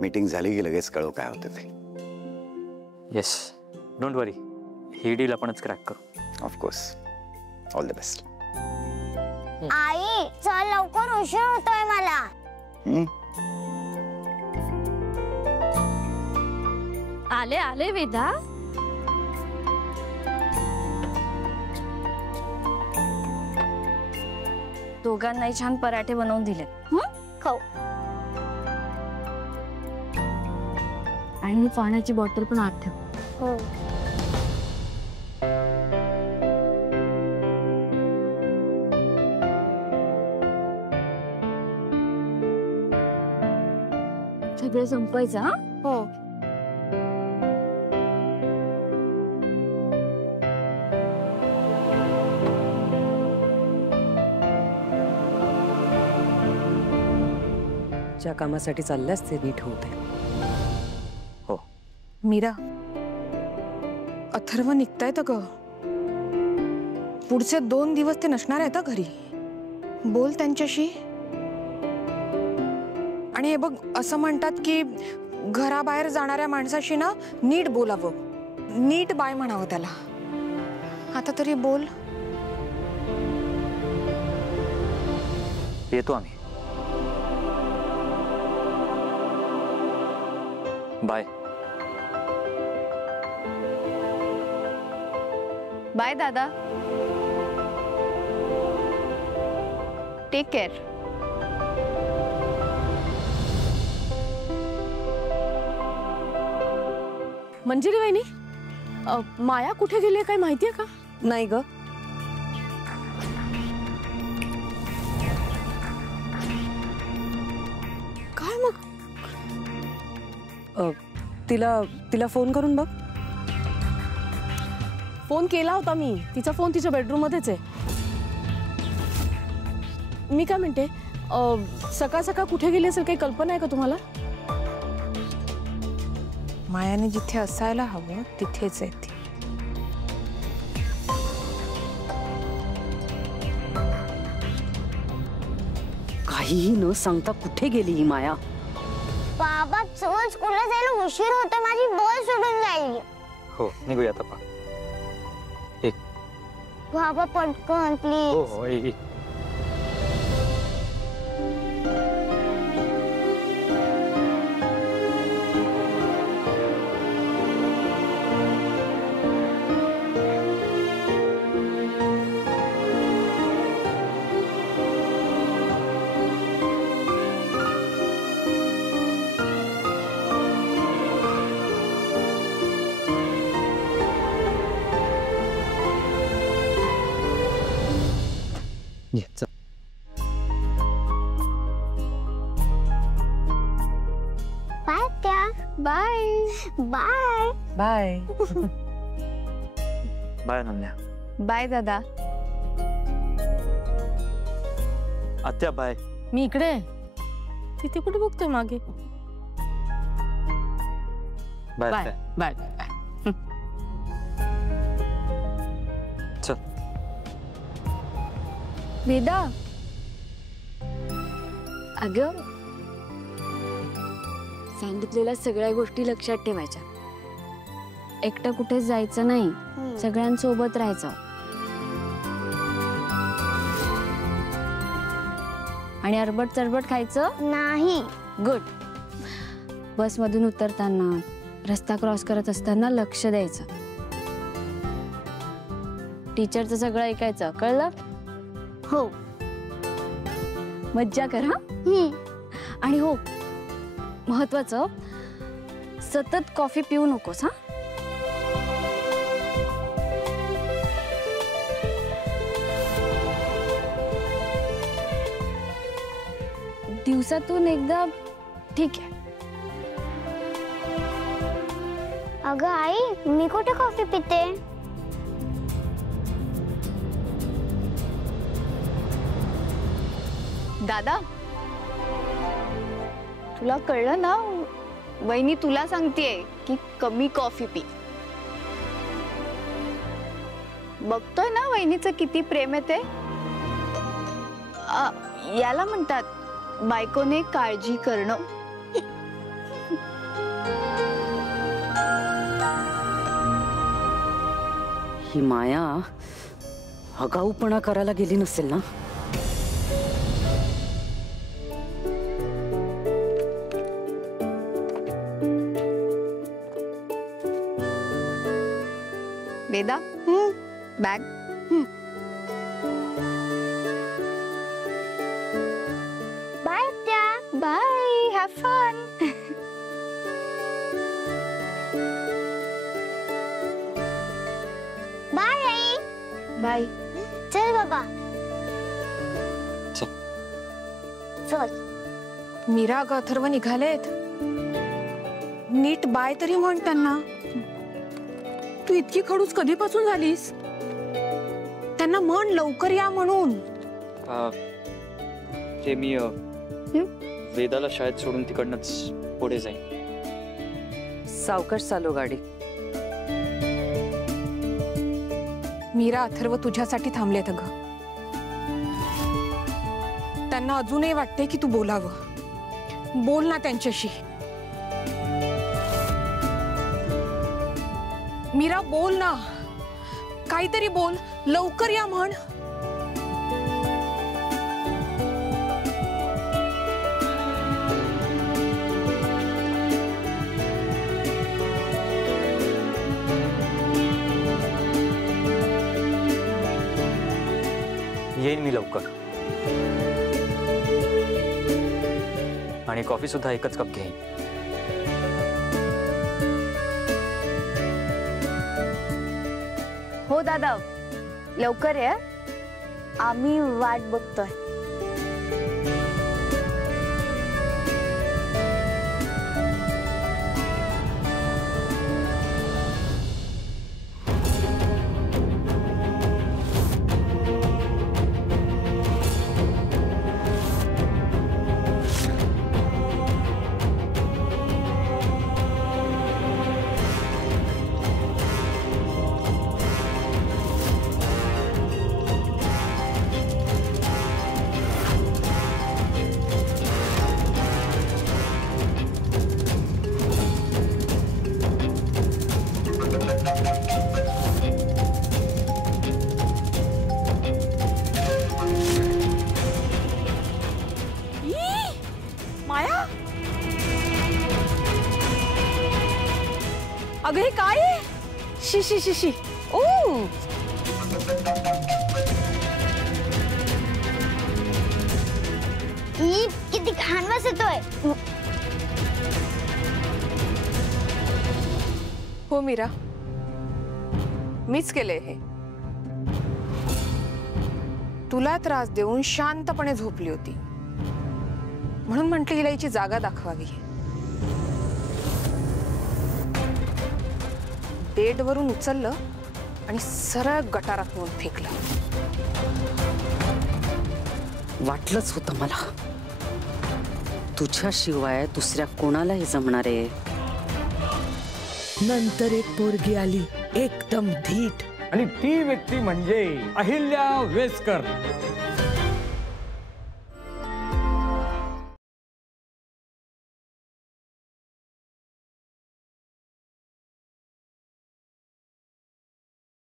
Meeting झाली की लगेच कळव काय होतं ते. येस, डोंट वरी, ही डील आपणच क्रॅक करू. ऑफकोर्स. All the best. आई चल लवकर, उशीर होतोय मला. आले आले वेदा. दोघांनाही छान पराठे बनवून दिले. खाऊ. आणि पाण्याची बॉटल पण आत ठेव. हो. सगळं संपायचं. हा हो. ज्या कामासाठी चालल्यास ते नीट होते. हो. मीरा, अथर्व निघतायत ग. पुढचे 2 दिवस ते नसणार आहेत घरी. बोल त्यांच्याशी. आणि हे बघ, असं म्हणतात की घराबाहेर जाणाऱ्या माणसाशी ना नीट बोलावं, नीट बाय म्हणावं त्याला. आता तरी बोल. येतो आम्ही. बाय. बाय दादा. Take care. मंजिरी वहिनी, माया कुठे गेली काही माहितीये का? नाही ग. काय मग? तिला फोन करून बघ. फोन केला होता मी. तिचा फोन तिच्या बेडरूम मध्येच आहे. मी काय म्हणते, सकाळ सकाळ कुठे गेली असेल काही कल्पना आहे का तुम्हाला? मायाने जिथे असायला हवं तिथेच आहे ती. काहीही न सांगता कुठे गेली ही माया? बाबा चल, स्कूलला जायला उशीर होतो. माझी बस सोडून जाईल. हो, निघूया आता. एक. बाबा पटकन प्लीज. हो हो. Bye bye bye. Bye Ananya. Bye दादा. आत्या बाय. मी इकडे. तिथे कुठे बघतोय मागे? Bye bye bye. चल. वेदा, अगं सांगितलेल्या सगळ्या गोष्टी लक्षात ठेवायच्या. एकटं कुठे जायचं नाही, सगळ्यांसोबत राहायचं. आणि अरबट चरबट खायचं नाही. गुड. बस मधून उतरताना, रस्ता क्रॉस करत असताना लक्ष द्यायचं. टीचरचं सगळं ऐकायचं, कळलं? हो. मज्जा कर. हा. आणि हो, महत्वाचं, सतत कॉफी पिऊ नकोस. हा. दिवसातून एकदा ठीक आहे. अगं आई, मी कुठे कॉफी पिते? दादा, तुला कळलं ना? वहिनी तुला सांगतेय की कमी कॉफी पी. बघतोय ना वहिनीचं किती प्रेम आहे ते. याला म्हणतात बायकोने काळजी करणं. ही माया आगाऊपणा करायला गेली नसेल ना? वेदा बॅग. बाय त्या. Bye, have fun. बाय आई. बाय. चल बाबा. चल. चल. मीरा ग अथर्व निघालेत. नीट बाय तरी म्हण त्यांना. तू इतकी खडूस कधीपासून झालीस? त्यांना म्हण लवकर या म्हणून. ते मी वेदाला शाळेत सोडून तिकडनंच पुढे जाईन. सावकाश चालू गाडी. मीरा अथर्व तुझ्यासाठी थांबलेत अगं. त्यांना अजूनही वाटते की तू बोलावं. बोल ना त्यांच्याशी. मीरा बोल ना, काहीतरी बोल. लवकर या म्हण. येईन मी लवकर. आणि कॉफी सुद्धा एकच कप घेईन. हो दादा, लवकर या. आम्ही वाट बघतोय. माया, अगं हे काय आहे? शी शी शी शी. ओ ही किती घाण वास येतोय. हो मीरा, मीच केलंय हे. तुला त्रास देऊन शांतपणे झोपली होती म्हणून म्हटलं हिला हिची जागा दाखवावी. बेडवरून उचललं आणि सरळ गटारात नेऊन फेकलं. वाटलंच होतं मला, तुझ्याशिवाय दुसऱ्या कोणालाही जमणार आहे. नंतर एक पोरगी आली एकदम धीट, आणि ती व्यक्ती म्हणजे अहिल्या वेसकर.